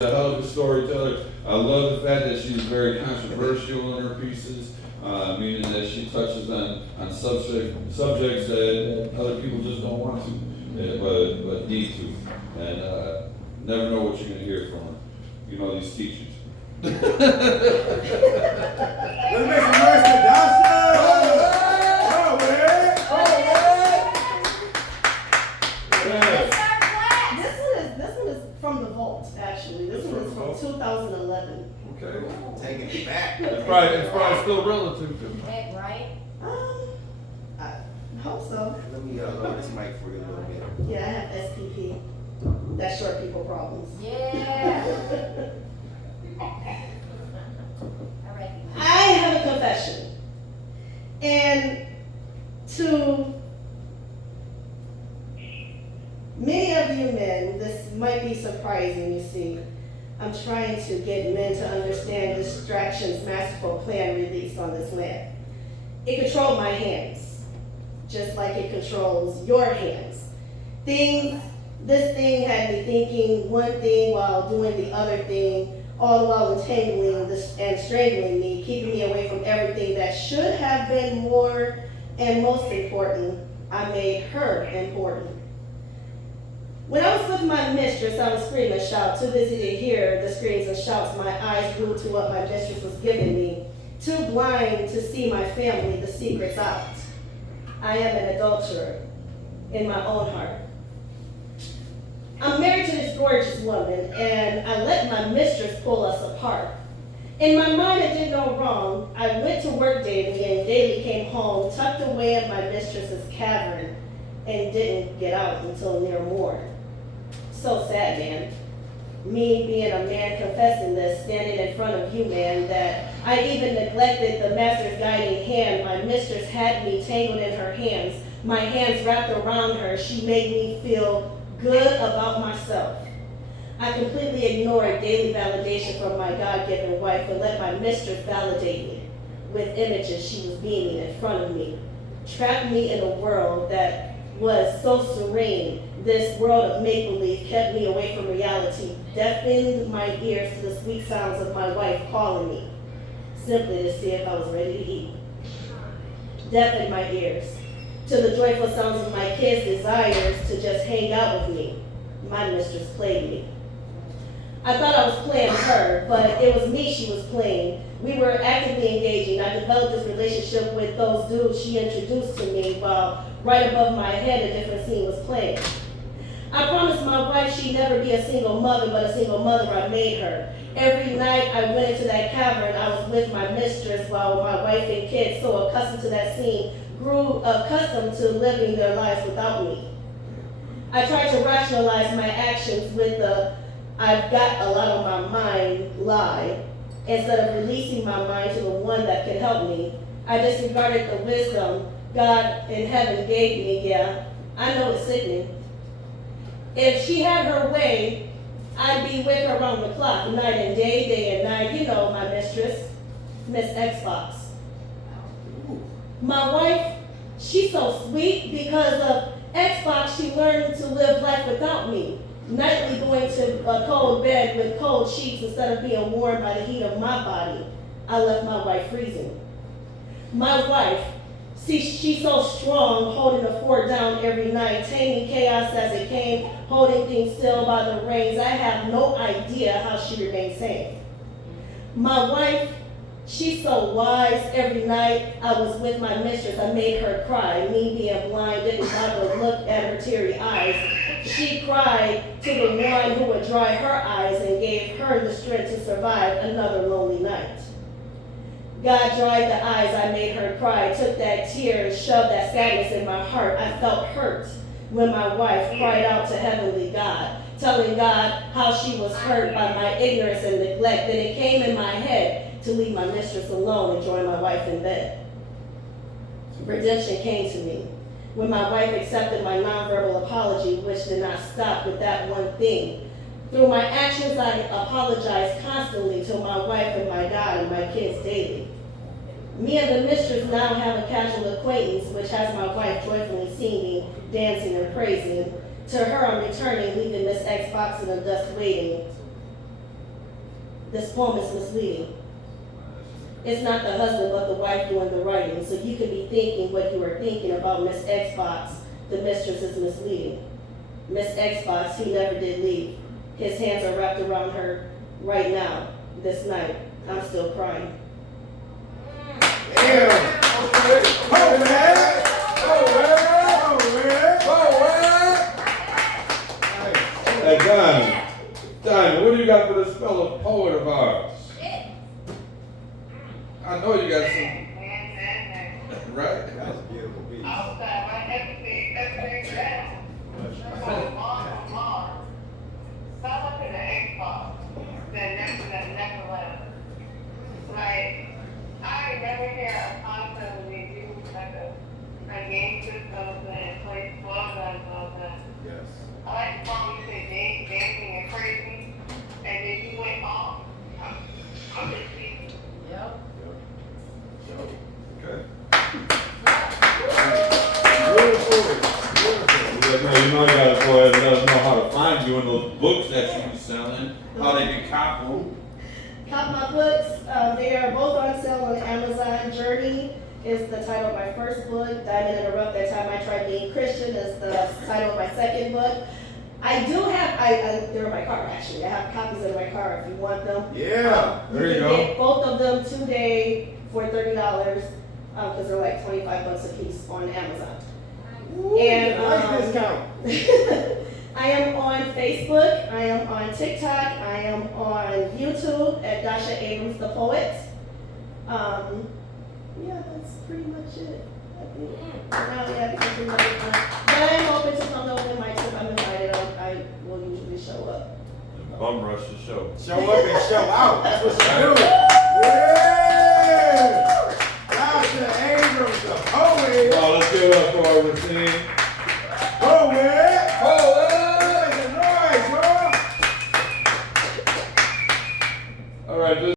A hell of a storyteller. I love the fact that she's very controversial in her pieces, meaning that she touches on subjects that other people just don't want to, but need to. And never know what you're going to hear from her. You know, these teachers. Let's make some noise for Dasha! Oh, man! This one is from the vault, actually. This one is from 2011. Okay. Taking it back. It's probably still relative to me. Heck, right? I hope so. Let me lower this mic for you a little bit. Yeah, I have SPP. That's short people problems. Yeah. I recognize. I have a confession. And to many of you men, this might be surprising, you see. I'm trying to get men to understand distraction's masterful plan released on this land. It controlled my hands, just like it controls your hands. This thing had me thinking one thing while doing the other thing, all the while entangling this and strangling me, keeping me away from everything that should have been more and most important. I made her important. When I was with my mistress, I would scream and shout, too busy to hear the screams and shouts. My eyes glued to what my mistress was giving me, too blind to see my family, the secrets out. I am an adulterer in my own heart. I'm married to this gorgeous woman, and I let my mistress pull us apart. In my mind, I did no wrong. I went to work daily and daily came home, tucked away in my mistress's cavern, and didn't get out until near morn. So sad, man. Me being a man confessing this, standing in front of you, man, that I even neglected the master's guiding hand. My mistress had me tangled in her hands, my hands wrapped around her. She made me feel good about myself. I completely ignored daily validation from my God-given wife and let my mistress validate me with images she was beaming in front of me. Trapped me in a world that was so serene. This world of make-believe kept me away from reality, deafened my ears to the sweet sounds of my wife calling me, simply to see if I was ready to eat. Deafened my ears to the joyful sounds of my kids' desires to just hang out with me. My mistress played me. I thought I was playing her, but it was me she was playing. We were actively engaging. I developed this relationship with those dudes she introduced to me while right above my head a different scene was playing. I promised my wife she'd never be a single mother, but a single mother I made her. Every night I went into that cavern, I was with my mistress while my wife and kids, so accustomed to that scene, grew accustomed to living their lives without me. I tried to rationalize my actions with the "I've got a lot on my mind" lie. Instead of releasing my mind to the one that could help me, I disregarded the wisdom God in heaven gave me. Yeah, I know it's sickening. If she had her way, I'd be with her around the clock, night and day and night. You know my mistress, Miss Xbox. My wife, she's so sweet. Because of Xbox, she learned to live life without me. Nightly going to a cold bed with cold sheets instead of being warmed by the heat of my body. I left my wife freezing. My wife, see, she's so strong, holding the fort down every night, taming chaos as it came, holding things still by the reins. I have no idea how she remained sane. My wife, she's so wise. Every night I was with my mistress, I made her cry. Me being blind didn't bother to look at her teary eyes. She cried to the one who would dry her eyes and gave her the strength to survive another lonely night. God dried the eyes, I made her cry, took that tear and shoved that sadness in my heart. I felt hurt when my wife cried out to heavenly God, telling God how she was hurt by my ignorance and neglect. Then it came in my head to leave my mistress alone and join my wife in bed. Redemption came to me when my wife accepted my nonverbal apology, which did not stop with that one thing. Through my actions, I apologized constantly to my wife and my God and my kids daily. Me and the mistress now have a casual acquaintance, which has my wife joyfully singing, dancing, and praising. To her I'm returning, leaving Miss Xbox in the dust waiting. this poem is misleading. It's not the husband but the wife doing the writing, so you can be thinking what you are thinking about Miss Xbox. The mistress is misleading. Miss Xbox, he never did leave. His hands are wrapped around her right now, this night. I'm still crying. Yeah. Oh, man. Hey, Diamond, what do you got for this fellow poet of ours? I know you got some, right? That's a beautiful piece. I never hear a concert when they do like a game system and play well done. Yes. I like the song you said dancing and crazy, and then you went off. I'm just thinking. Yep. Okay. You know you gotta go ahead and let us know how to find you in those books that you be selling, how they can cop them. Cop my books. They are both on sale on Amazon. Journey is the title of my first book. Diamond in the Rough, That Time I Tried Being Christian is the title of my second book. I do have, they're in my car actually. I have copies in my car if you want them. Yeah. There you can go. get both of them today for $30 because they're like $25 a piece on Amazon. And Nice discount. I am on Facebook, I am on TikTok, I am on YouTube at Dasha Abrams the Poet. Yeah, that's pretty much it. I think. Now, yeah, that's pretty much it. But I'm open to come to open mics if I'm invited. I will usually show up. Bum rush the show. Show up and show out. That's what you do. Yeah. Dasha Abrams, the poet. Well, let's give it up for our Racine.